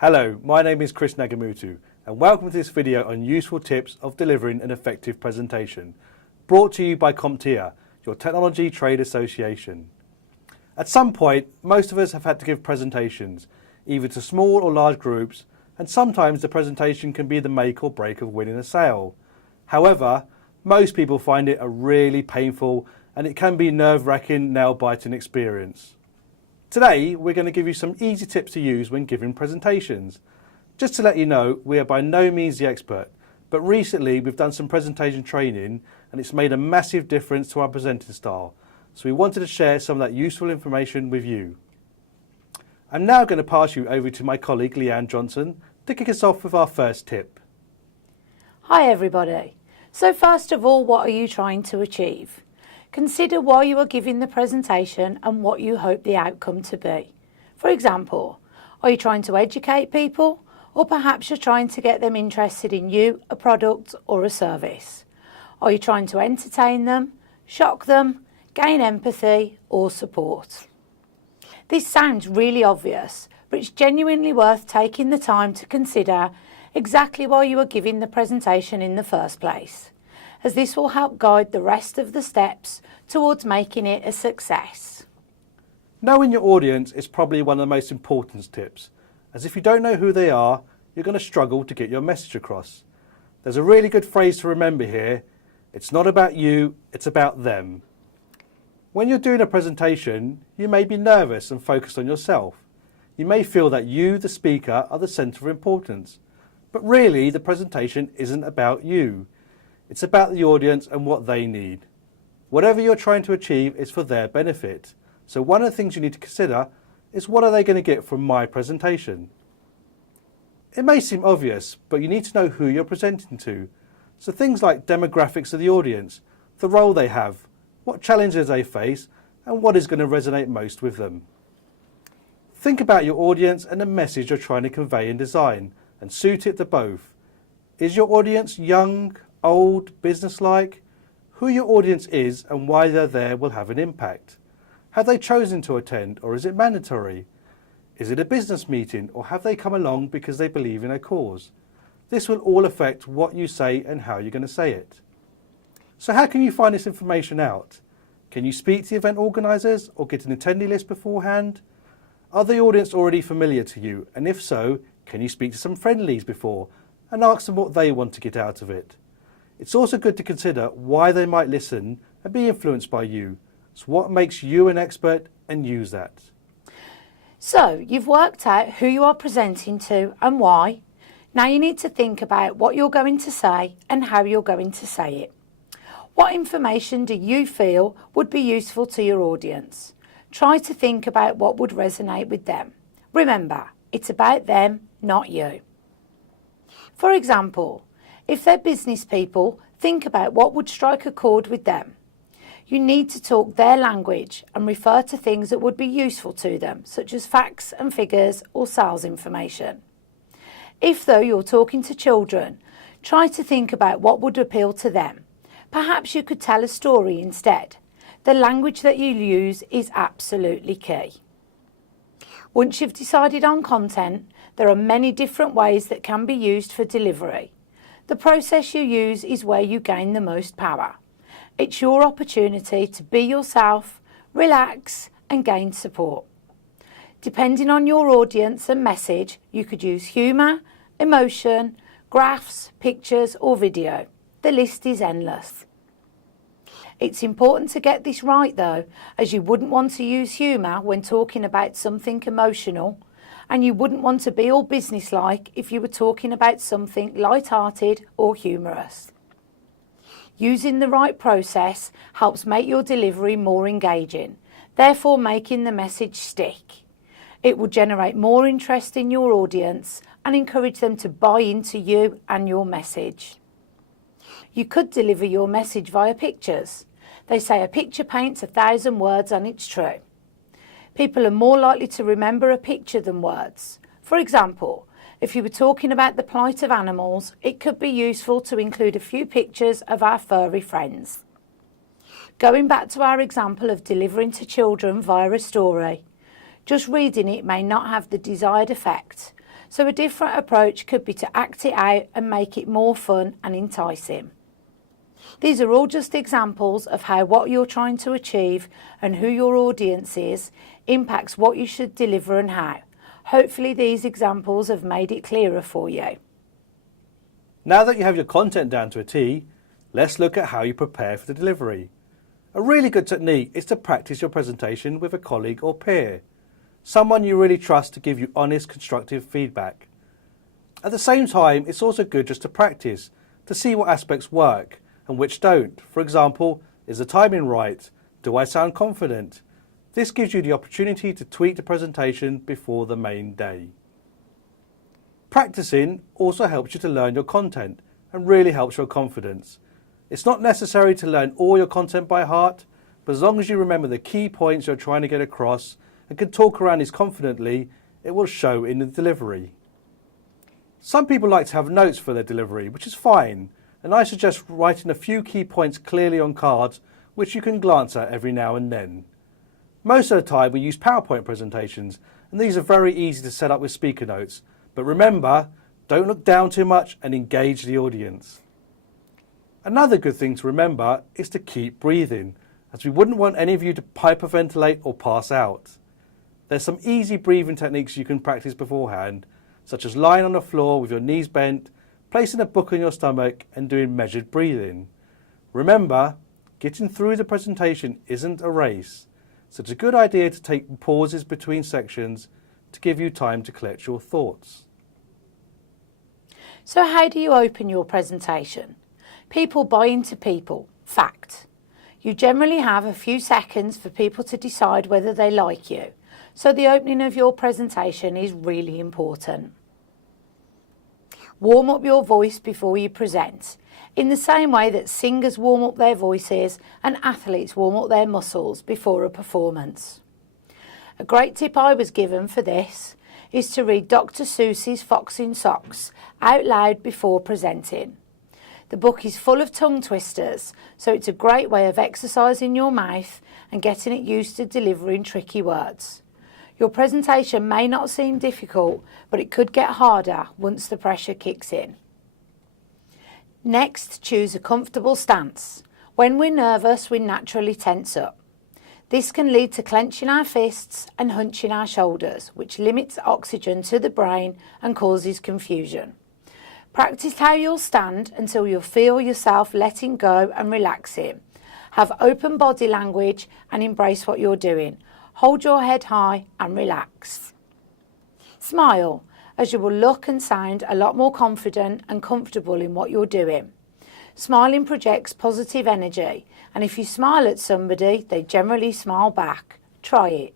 Hello, my name is Chris Nagamutu and welcome to this video on useful tips of delivering an effective presentation, brought to you by CompTIA, your Technology Trade Association. At some point, most of us have had to give presentations, either to small or large groups, and sometimes the presentation can be the make or break of winning a sale. However, most people find it a really painful and it can be nerve-wracking, nail-biting experience. Today, we're going to give you some easy tips to use when giving presentations. Just to let you know, we are by no means the expert, but recently we've done some presentation training and it's made a massive difference to our presenting style. So we wanted to share some of that useful information with you. I'm now going to pass you over to my colleague Leanne Johnson to kick us off with our first tip. Hi everybody. So first of all, what are you trying to achieve? Consider why you are giving the presentation and what you hope the outcome to be. For example, are you trying to educate people, or perhaps you're trying to get them interested in you, a product or a service? Are you trying to entertain them, shock them, gain empathy or support? This sounds really obvious, but it's genuinely worth taking the time to consider exactly why you are giving the presentation in the first place, as this will help guide the rest of the steps towards making it a success. Knowing your audience is probably one of the most important tips, as if you don't know who they are, you're going to struggle to get your message across. There's a really good phrase to remember here: it's not about you, it's about them. When you're doing a presentation, you may be nervous and focused on yourself. You may feel that you, the speaker, are the centre of importance. But really, the presentation isn't about you. It's about the audience and what they need. Whatever you're trying to achieve is for their benefit. So one of the things you need to consider is, what are they going to get from my presentation? It may seem obvious, but you need to know who you're presenting to. So things like demographics of the audience, the role they have, what challenges they face, and what is going to resonate most with them. Think about your audience and the message you're trying to convey in design, and suit it to both. Is your audience young, old, businesslike? Who your audience is and why they're there will have an impact. Have they chosen to attend, or is it mandatory? Is it a business meeting, or have they come along because they believe in a cause? This will all affect what you say and how you're going to say it. So how can you find this information out? Can you speak to the event organisers or get an attendee list beforehand? Are the audience already familiar to you? And if so, can you speak to some friendlies before and ask them what they want to get out of it? It's also good to consider why they might listen and be influenced by you. So what makes you an expert, and use that. So you've worked out who you are presenting to and why. Now you need to think about what you're going to say and how you're going to say it. What information do you feel would be useful to your audience? Try to think about what would resonate with them. Remember, it's about them, not you. For example, if they're business people, think about what would strike a chord with them. You need to talk their language and refer to things that would be useful to them, such as facts and figures or sales information. If, though, you're talking to children, try to think about what would appeal to them. Perhaps you could tell a story instead. The language that you use is absolutely key. Once you've decided on content, there are many different ways that can be used for delivery. The process you use is where you gain the most power. It's your opportunity to be yourself, relax and gain support. Depending on your audience and message, you could use humour, emotion, graphs, pictures or video. The list is endless. It's important to get this right though, as you wouldn't want to use humour when talking about something emotional, and you wouldn't want to be all businesslike if you were talking about something light-hearted or humorous. Using the right process helps make your delivery more engaging, therefore making the message stick. It will generate more interest in your audience and encourage them to buy into you and your message. You could deliver your message via pictures. They say a picture paints 1,000 words, and it's true. People are more likely to remember a picture than words. For example, if you were talking about the plight of animals, it could be useful to include a few pictures of our furry friends. Going back to our example of delivering to children via a story, just reading it may not have the desired effect. So a different approach could be to act it out and make it more fun and enticing. These are all just examples of how what you're trying to achieve and who your audience is impacts what you should deliver and how. Hopefully these examples have made it clearer for you. Now that you have your content down to a T, let's look at how you prepare for the delivery. A really good technique is to practice your presentation with a colleague or peer, someone you really trust to give you honest, constructive feedback. At the same time, it's also good just to practice, to see what aspects work and which don't. For example, is the timing right? Do I sound confident? This gives you the opportunity to tweak the presentation before the main day. Practicing also helps you to learn your content and really helps your confidence. It's not necessary to learn all your content by heart, but as long as you remember the key points you're trying to get across and can talk around these confidently, it will show in the delivery. Some people like to have notes for their delivery, which is fine, and I suggest writing a few key points clearly on cards, which you can glance at every now and then. Most of the time we use PowerPoint presentations, and these are very easy to set up with speaker notes. But remember, don't look down too much and engage the audience. Another good thing to remember is to keep breathing, as we wouldn't want any of you to hyperventilate or pass out. There's some easy breathing techniques you can practice beforehand, such as lying on the floor with your knees bent, placing a book on your stomach and doing measured breathing. Remember, getting through the presentation isn't a race, so it's a good idea to take pauses between sections to give you time to collect your thoughts. So how do you open your presentation? People buy into people. Fact. You generally have a few seconds for people to decide whether they like you. So the opening of your presentation is really important. Warm up your voice before you present, in the same way that singers warm up their voices and athletes warm up their muscles before a performance. A great tip I was given for this is to read Dr. Seuss's Fox in Socks out loud before presenting. The book is full of tongue twisters, so it's a great way of exercising your mouth and getting it used to delivering tricky words. Your presentation may not seem difficult, but it could get harder once the pressure kicks in. Next, choose a comfortable stance. When we're nervous, we naturally tense up. This can lead to clenching our fists and hunching our shoulders, which limits oxygen to the brain and causes confusion. Practice how you'll stand until you'll feel yourself letting go and relaxing. Have open body language and embrace what you're doing. Hold your head high and relax. Smile, as you will look and sound a lot more confident and comfortable in what you're doing. Smiling projects positive energy, and if you smile at somebody, they generally smile back. Try it.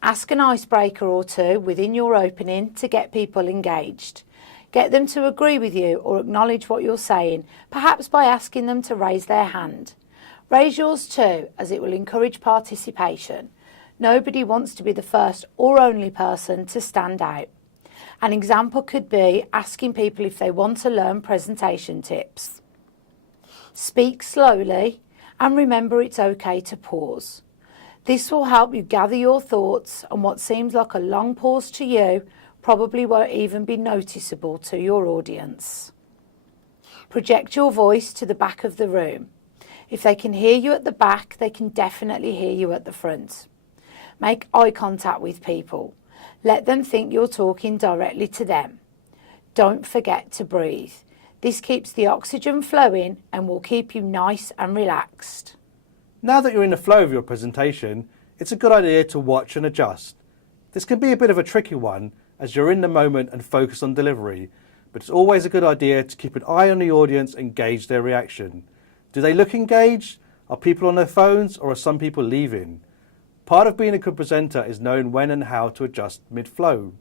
Ask an icebreaker or two within your opening to get people engaged. Get them to agree with you or acknowledge what you're saying, perhaps by asking them to raise their hand. Raise yours too, as it will encourage participation. Nobody wants to be the first or only person to stand out. An example could be asking people if they want to learn presentation tips. Speak slowly and remember it's okay to pause. This will help you gather your thoughts, and what seems like a long pause to you probably won't even be noticeable to your audience. Project your voice to the back of the room. If they can hear you at the back, they can definitely hear you at the front. Make eye contact with people. Let them think you're talking directly to them. Don't forget to breathe. This keeps the oxygen flowing and will keep you nice and relaxed. Now that you're in the flow of your presentation, it's a good idea to watch and adjust. This can be a bit of a tricky one as you're in the moment and focus on delivery, but it's always a good idea to keep an eye on the audience and gauge their reaction. Do they look engaged? Are people on their phones, or are some people leaving? Part of being a good presenter is knowing when and how to adjust mid-flow.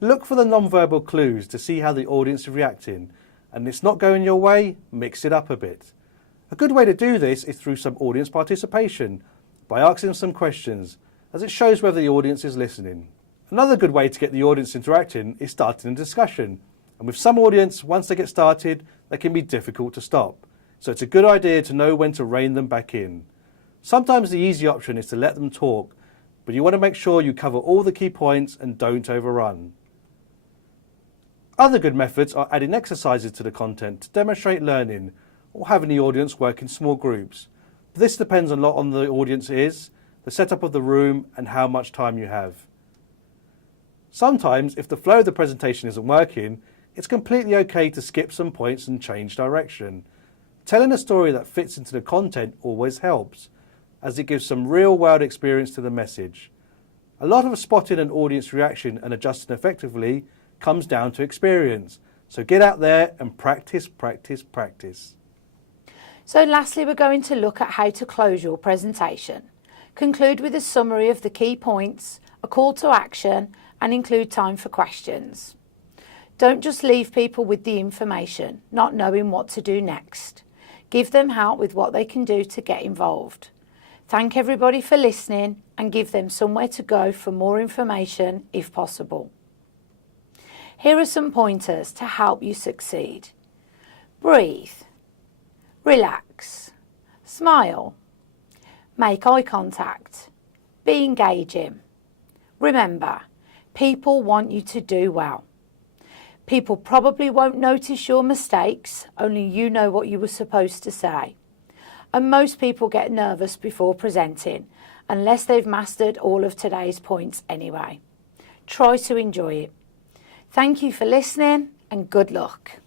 Look for the non-verbal clues to see how the audience is reacting, and if it's not going your way, mix it up a bit. A good way to do this is through some audience participation, by asking them some questions, as it shows whether the audience is listening. Another good way to get the audience interacting is starting a discussion, and with some audience, once they get started, they can be difficult to stop, so it's a good idea to know when to rein them back in. Sometimes the easy option is to let them talk, but you want to make sure you cover all the key points and don't overrun. Other good methods are adding exercises to the content to demonstrate learning, or having the audience work in small groups. This depends a lot on the audience is, the setup of the room, and how much time you have. Sometimes, if the flow of the presentation isn't working, it's completely okay to skip some points and change direction. Telling a story that fits into the content always helps, as it gives some real-world experience to the message. A lot of spotting an audience reaction and adjusting effectively comes down to experience. So get out there and practice, practice, practice. So lastly, we're going to look at how to close your presentation. Conclude with a summary of the key points, a call to action, and include time for questions. Don't just leave people with the information, not knowing what to do next. Give them help with what they can do to get involved. Thank everybody for listening and give them somewhere to go for more information if possible. Here are some pointers to help you succeed. Breathe. Relax. Smile. Make eye contact. Be engaging. Remember, people want you to do well. People probably won't notice your mistakes, only you know what you were supposed to say. And most people get nervous before presenting, unless they've mastered all of today's points anyway. Try to enjoy it. Thank you for listening and good luck.